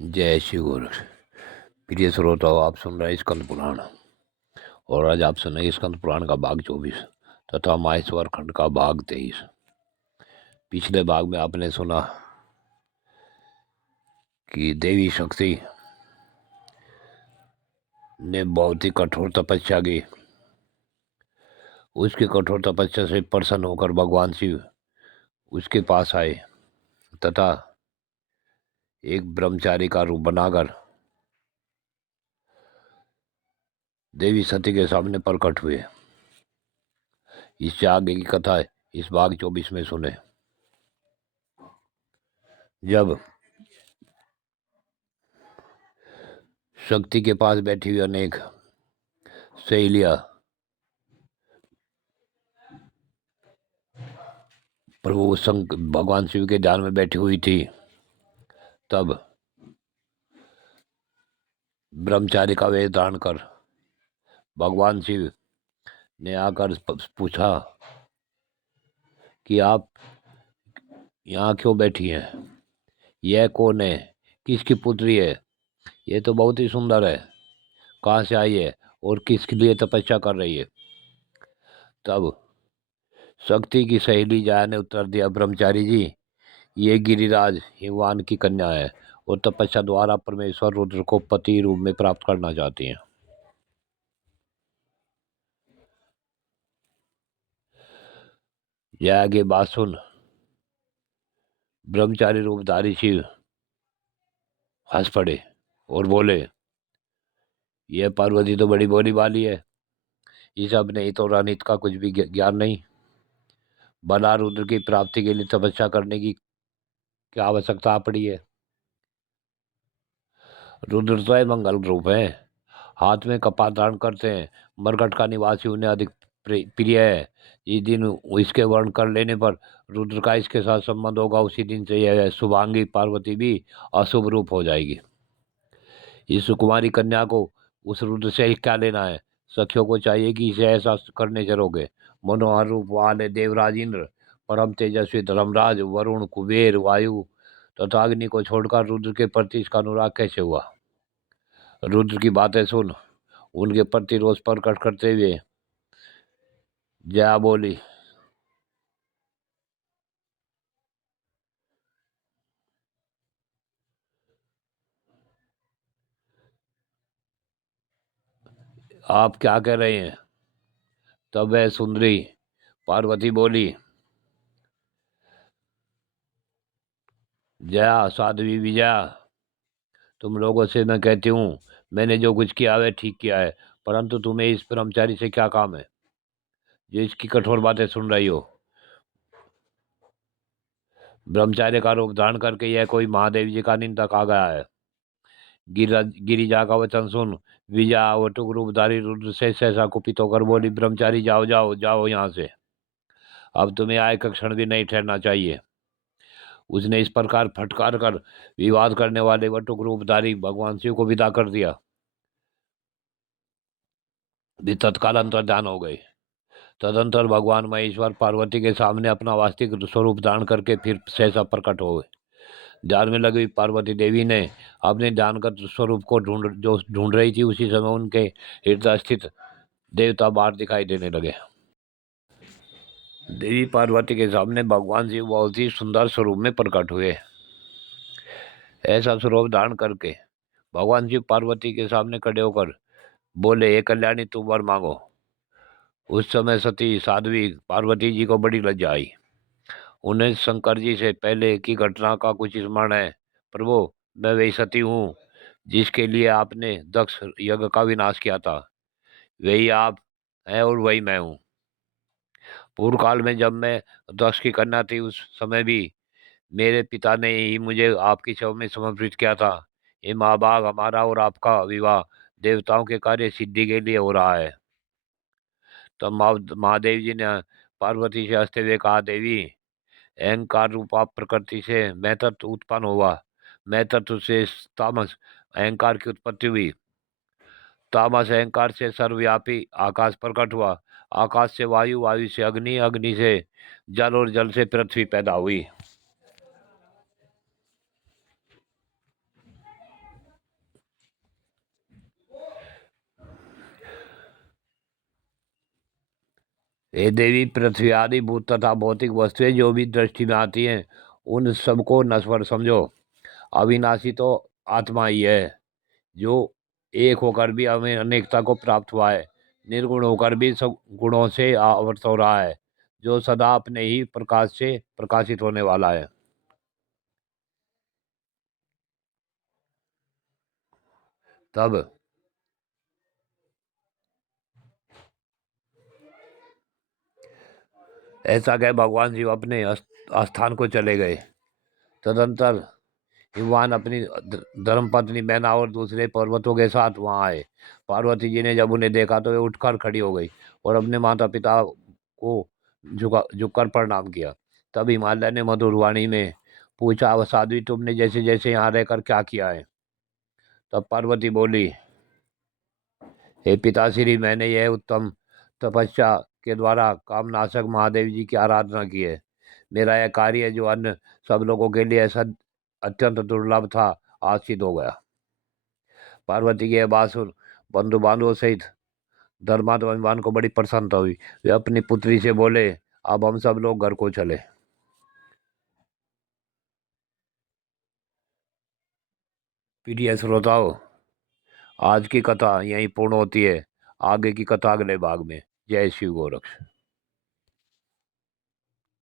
जय श्री गुरु। प्रिय श्रोताओ, आप सुन रहे हैं स्कंद पुराण और आज आप सुनेंगे स्कंद पुराण का भाग 24 तथा माहेश्वर खंड का भाग 23। पिछले भाग में आपने सुना कि देवी शक्ति ने बहुत ही कठोर तपस्या की। उसकी कठोर तपस्या से प्रसन्न होकर भगवान शिव उसके पास आए तथा एक ब्रह्मचारी का रूप बनाकर देवी सती के सामने प्रकट हुए। इससे आगे की कथा इस भाग 24 में सुने। जब शक्ति के पास बैठी हुई अनेक सहेलियां प्रभु भगवान शिव के ध्यान में बैठी हुई थी, तब ब्रह्मचारी का वेश धारण कर भगवान शिव ने आकर पूछा कि आप यहाँ क्यों बैठी हैं? यह कौन है? किसकी पुत्री है? ये तो बहुत ही सुंदर है। कहाँ से आई है और किसके लिए तपस्या कर रही है? तब शक्ति की सहेली जया ने उत्तर दिया, ब्रह्मचारी जी, ये गिरिराज हिमवान की कन्या है और तपस्या द्वारा परमेश्वर रुद्र को पति रूप में प्राप्त करना चाहती हैं। जया की बात सुन ब्रह्मचारी रूपधारी शिव हंस पड़े और बोले, यह पार्वती तो बड़ी भोली वाली है। इस अपने हित और अनित का कुछ भी ज्ञान नहीं। बला रुद्र की प्राप्ति के लिए तपस्या करने की क्या आवश्यकता पड़ी है? रुद्र तो है मंगल रूप है, हाथ में कपाट धारण करते हैं, मरकट का निवासी उन्हें अधिक प्रिय है। जिस दिन इसके वर्ण कर लेने पर रुद्र का इसके साथ संबंध होगा, उसी दिन से यह शुभांगी पार्वती भी अशुभ रूप हो जाएगी। इस सुकुमारी कन्या को उस रुद्र से क्या लेना है? सखियों को चाहिए कि इसे ऐसा करने से रोके। मनोहर रूप वाले देवराज इंद्र, परम तेजस्वी धर्मराज, वरुण, कुबेर, वायु तथा अग्नि को छोड़कर रुद्र के प्रति इसका अनुराग कैसे हुआ? रुद्र की बातें सुन उनके प्रति रोष प्रकट करते हुए जया बोली, आप क्या कह रहे हैं? तब वह सुंदरी पार्वती बोली, जया साध्वी विजया, तुम लोगों से मैं कहती हूँ, मैंने जो कुछ किया वह ठीक किया है, परंतु तुम्हें इस ब्रह्मचारी से क्या काम है जो इसकी कठोर बातें सुन रही हो? ब्रह्मचार्य का रूप धारण करके यह कोई महादेव जी का निंदक आ गया है। गिरिजा का वचन सुन विजया वटुक रूपधारी रुद्र से सहसा कुपित होकर बोली, ब्रह्मचारी जाओ जाओ जाओ यहाँ से, अब तुम्हें आए का क्षण भी नहीं ठहरना चाहिए। उसने इस प्रकार फटकार कर विवाद करने वाले वटुक रूपधारी भगवान शिव को विदा कर दिया। भी तत्काल अंतर्ध्यान हो गए। तदंतर भगवान महेश्वर पार्वती के सामने अपना वास्तविक स्वरूप धारण करके फिर सहसा प्रकट हो गए। ध्यान में लगी पार्वती देवी ने अपने ध्यानगत स्वरूप को ढूंढ रही थी, उसी समय उनके हृदय स्थित देवता बाहर दिखाई देने लगे। देवी पार्वती के सामने भगवान शिव बहुत ही सुंदर स्वरूप में प्रकट हुए। ऐसा स्वरूप धारण करके भगवान शिव पार्वती के सामने खड़े होकर बोले, हे कल्याणी, तुम वर मांगो। उस समय सती साध्वी पार्वती जी को बड़ी लज्जा आई। उन्हें शंकर जी से पहले की घटना का कुछ स्मरण है। प्रभु, मैं वही सती हूँ जिसके लिए आपने दक्ष यज्ञ का विनाश किया था। वही आप हैं और वही मैं हूँ। पूर्व काल में जब मैं दक्ष की कन्या थी, उस समय भी मेरे पिता ने ही मुझे आपकी सेवा में समर्पित किया था। ये महाभाग, हमारा और आपका विवाह देवताओं के कार्य सिद्धि के लिए हो रहा है। तब महादेव जी ने पार्वती से हंसते हुए कहा, देवी, अहंकार रूपा प्रकृति से मैं तत्व उत्पन्न हुआ। मैं तत्व से तामस अहंकार की उत्पत्ति हुई। तामस अहंकार से सर्वव्यापी आकाश प्रकट हुआ। आकाश से वायु, वायु से अग्नि, अग्नि से जल और जल से पृथ्वी पैदा हुई। हे देवी, पृथ्वी आदि भूत तथा भौतिक वस्तुएं जो भी दृष्टि में आती हैं, उन सबको नश्वर समझो। अविनाशी तो आत्मा ही है, जो एक होकर भी हमें अनेकता को प्राप्त हुआ है, निर्गुण होकर भी सब गुणों से आवृत हो रहा है, जो सदा अपने ही प्रकाश से प्रकाशित होने वाला है। तब ऐसा कह भगवान शिव अपने स्थान को चले गए। तदंतर हिमवान अपनी धर्मपत्नी मैना और दूसरे पर्वतों के साथ वहां आए। पार्वती जी ने जब उन्हें देखा तो वे उठकर खड़ी हो गई और अपने माता पिता को झुककर प्रणाम किया। तब हिमालय ने मधुर वाणी में पूछा, "वह साध्वी, तुमने जैसे जैसे यहाँ रहकर क्या किया है?" तब पार्वती बोली, "हे पिताश्री, मैंने यह उत्तम तपस्या के द्वारा कामनाशक महादेव जी की आराधना की है। मेरा यह कार्य जो अन्य सब लोगों के लिए ऐसा अत्यंत दुर्लभ था, आज सिद्ध हो गया।" पार्वती की यह बात सुन बंधु बांधवों सहित धर्मात्मा अभिमान को बड़ी प्रसन्नता हुई। वे अपनी पुत्री से बोले, "अब हम सब लोग घर को चले।" प्रिय श्रोताओं, आज की कथा यहीं पूर्ण होती है। आगे की कथा अगले भाग में। जय शिव गोरख।